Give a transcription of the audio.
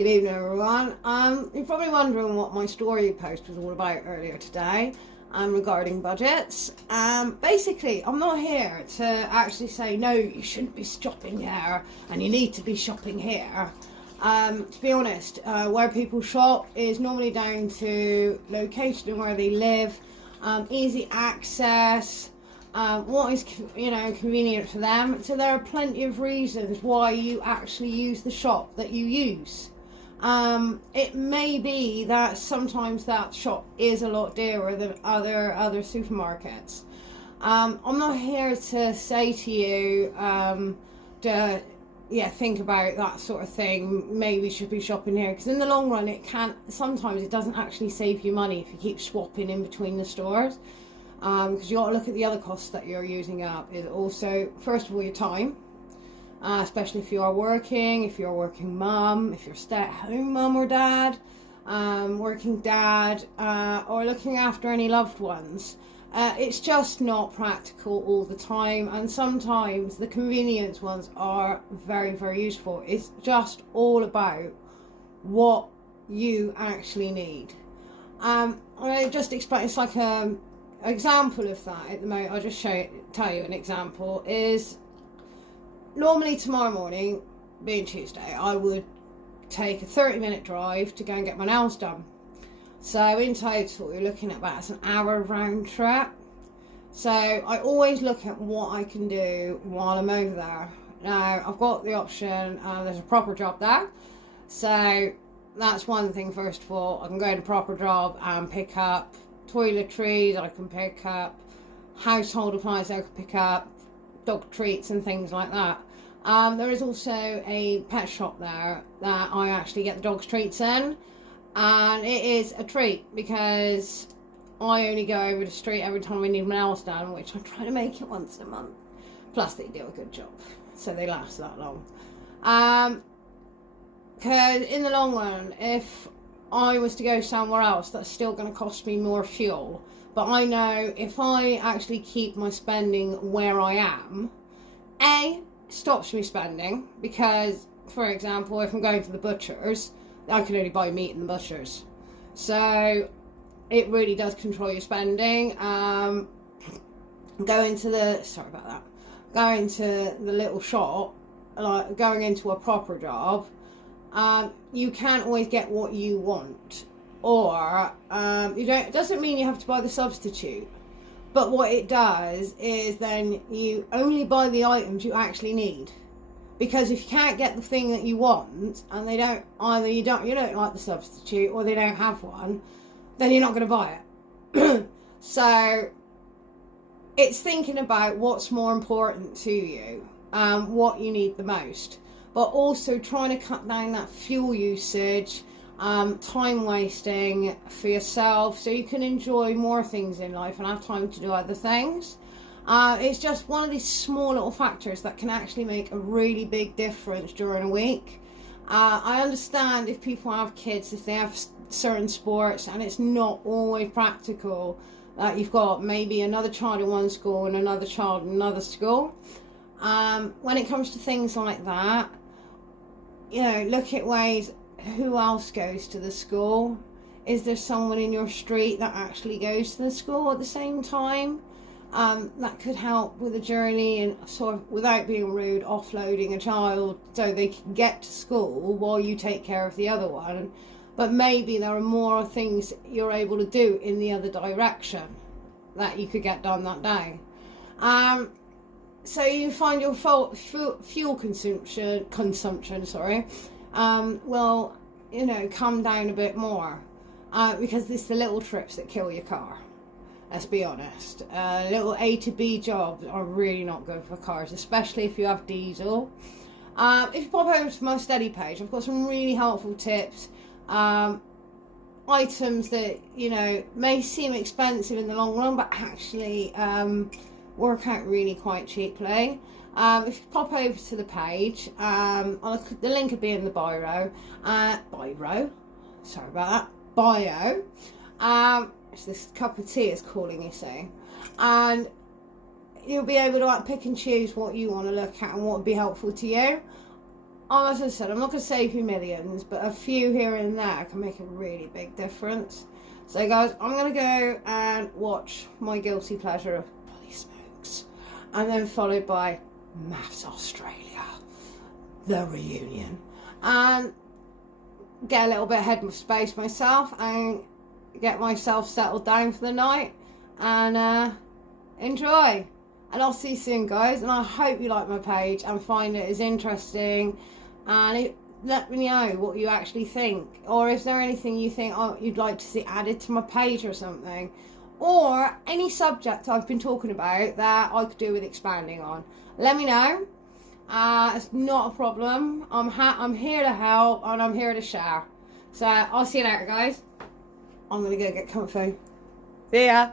Good evening, everyone. You're probably wondering what my story post was all about earlier today regarding budgets. Basically, I'm not here to actually say, no, you shouldn't be shopping here and you need to be shopping here. To be honest, where people shop is normally down to location and where they live, easy access, what is convenient for them. So there are plenty of reasons why you actually use the shop that you use. It may be that sometimes that shop is a lot dearer than other supermarkets. I'm not here to say to you think about that sort of thing. Maybe you should be shopping here, because in the long run sometimes it doesn't actually save you money if you keep swapping in between the stores, because you got to look at the other costs that you're using up. Is also, first of all, your time. Especially if you are working, if you're a working mum, if you're stay-at-home mum or dad, working dad, or looking after any loved ones. It's just not practical all the time, and sometimes the convenience ones are very, very useful. It's just all about what you actually need. I just explain. It's like an example of that at the moment. I'll just tell you an example. Is normally tomorrow morning, being Tuesday, I would take a 30-minute drive to go and get my nails done. So in total, you're looking at about an hour round trip. So I always look at what I can do while I'm over there. Now, I've got the option, there's a proper job there. So that's one thing, first of all. I can go to a proper job and pick up toiletries, I can pick up household appliances, I can pick up dog treats and things like that. There is also a pet shop there that I actually get the dog's treats in, and it is a treat because I only go over the street every time I need my nails done, which I try to make it once a month. Plus they do a good job, so they last that long. Because in the long run, if I was to go somewhere else, that's still going to cost me more fuel. But I know if I actually keep my spending where I am, A, stops me spending, because, for example, if I'm going to the butcher's, I can only buy meat in the butcher's. So it really does control your spending. Going to the little shop, like going into a proper job, you can't always get what you want. Or it doesn't mean you have to buy the substitute, but what it does is then you only buy the items you actually need, because if you can't get the thing that you want and you don't like the substitute, or they don't have one, then you're not going to buy it. So it's thinking about what's more important to you, what you need the most, but also trying to cut down that fuel usage, time wasting for yourself, so you can enjoy more things in life and have time to do other things. It's just one of these small little factors that can actually make a really big difference during a week. I understand if people have kids, if they have certain sports, and it's not always practical that you've got maybe another child in one school and another child in another school. When it comes to things like that, look at ways. Who else goes to the school? Is there someone in your street that actually goes to the school at the same time? That could help with the journey, and sort of, without being rude, offloading a child so they can get to school while you take care of the other one. But maybe there are more things you're able to do in the other direction that you could get done that day. So you find your fuel consumption, will, come down a bit more, because it's the little trips that kill your car. Let's be honest. Little A to B jobs are really not good for cars, especially if you have diesel. If you pop over to my study page, I've got some really helpful tips. Items that, may seem expensive in the long run, but actually work out really quite cheaply. If you pop over to the page, the link will be in the bio. Sorry about that. Bio. It's this cup of tea is calling, you see. And you'll be able to pick and choose what you want to look at and what would be helpful to you. as I said, I'm not going to save you millions, but a few here and there can make a really big difference. So guys, I'm going to go and watch my guilty pleasure of Bloody Smokes, and then followed by Maths Australia, the reunion, and get a little bit ahead of space myself and get myself settled down for the night and enjoy. And I'll see you soon, guys, and I hope you like my page and find it as interesting, and let me know what you actually think, or is there anything you think you'd like to see added to my page or something, or any subject I've been talking about that I could do with expanding on. Let me know. It's not a problem. I'm here to help, and I'm here to share. So I'll see you later, guys. I'm gonna go get comfy. See ya.